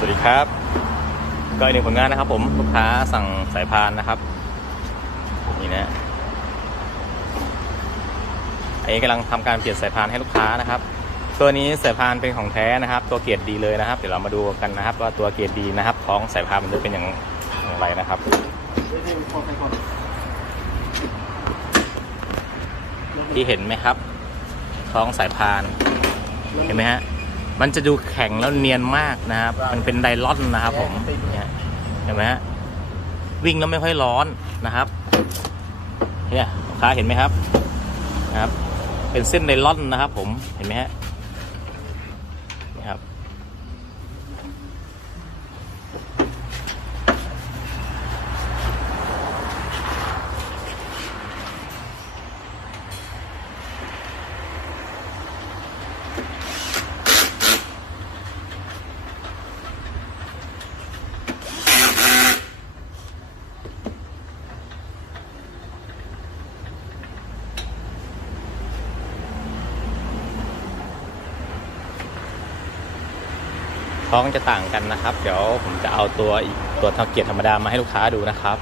สวัสดีครับ ก็อีกหนึ่งผลงานนะครับผมลูกค้าสั่งสายพานนะครับ นี่นะไอ้กำลังทำการเปลี่ยนสายพานให้ลูกค้านะครับ ตัวนี้สายพานเป็นของแท้นะครับ ตัวเกียรดีเลยนะครับ เดี๋ยวเรามาดูกันนะครับ ว่าตัวเกียรดีนะครับท้องสายพานมันจะเป็นอย่างไรนะครับที่เห็นไหมครับท้องสายพานเห็นไหมฮะ มันจะดูแข็งแล้วเนียนมากนะครับ มันเป็นไดลอนนะครับ ผมเนี่ยเห็นไหมฮะวิ่งแล้วไม่ค่อยร้อนนะครับ เนี่ยลูกค้าเห็นไหมครับนะครับ เป็นเส้นไดลอนนะครับ ผมเห็นไหมฮะนี่ครับ ท้องจะต่างกันนะครับ เดี๋ยวผมจะเอาตัวอีกตัวทาเกียรธรรมดามาให้ลูกค้าดูนะครับ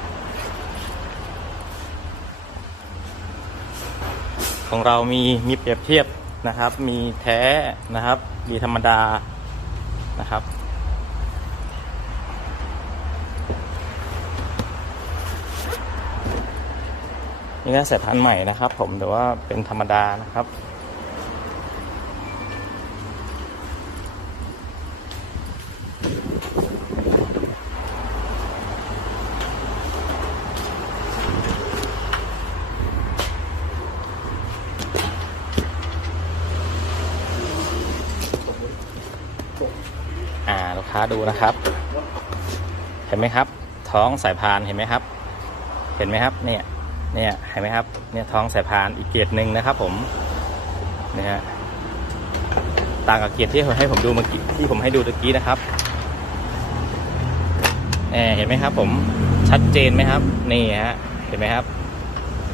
ของเรามีมีเปรียบเทียบนะครับ มีแท้นะครับ มีธรรมดานะครับนี่ก็สายพันธุ์ใหม่นะครับ ผมแต่ว่าเป็นธรรมดานะครับ ค้าดูนะครับ เห็นไหมครับ ท้องสายพานเห็นไหมครับ เห็นไหมครับเนี่ยเนี่ยเห็นไหมครับเนี่ยท้องสายพานอีกเกียรดหนึ่งนะครับ ผมเนี่ยฮะต่างกับเกียรที่ให้ผมดูเมื่อกี้ที่ผมให้ดูตะกี้นะครับเห็นไหมครับ ผมชัดเจนไหมครับ นี่ฮะเห็นไหมครับ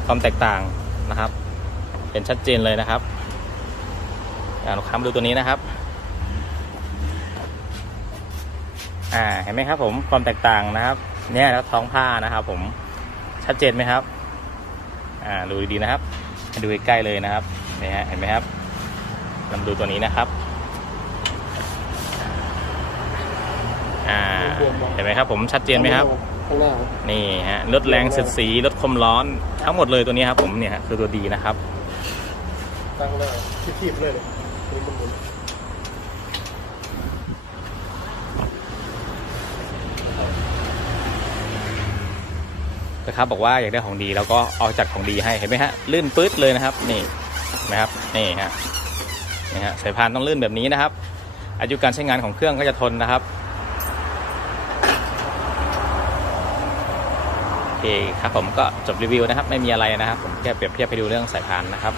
ความแตกต่างนะครับเห็นชัดเจนเลยนะครับอ่าลูกค้ามาดูตัวนี้นะครับ อ่าเห็นไหมครับผมความแตกต่างนะครับ เนี่ยแล้วท้องผ้านะครับผมชัดเจนไหมครับ อ่าดูดีๆนะครับดูใกล้ๆเลยนะครับนี่ฮะเห็นไหมครับลำดูตัวนี้นะครับอ่าเห็นไหมครับผมชัดเจนไหมครับนี่ฮะลดแรงเสียดสีลดความร้อนทั้งหมดเลยตัวนี้ครับผมเนี่ยคือตัวดีนะครับตั้งหน้าคีบเลยเลย นะครับ บอกว่าอยากได้ของดีแล้วก็เอาจัดของดีให้เห็นไหมฮะลื่นปื๊ดเลยนะครับ นี่นะครับนี่ฮะนี่ฮะสายพานต้องลื่นแบบนี้นะครับ อายุการใช้งานของเครื่องก็จะทนนะครับโอเคครับผมก็จบรีวิวนะครับ ไม่มีอะไรนะครับ ผมแค่เปรียบเทียบให้ดูเรื่องสายพานนะครับ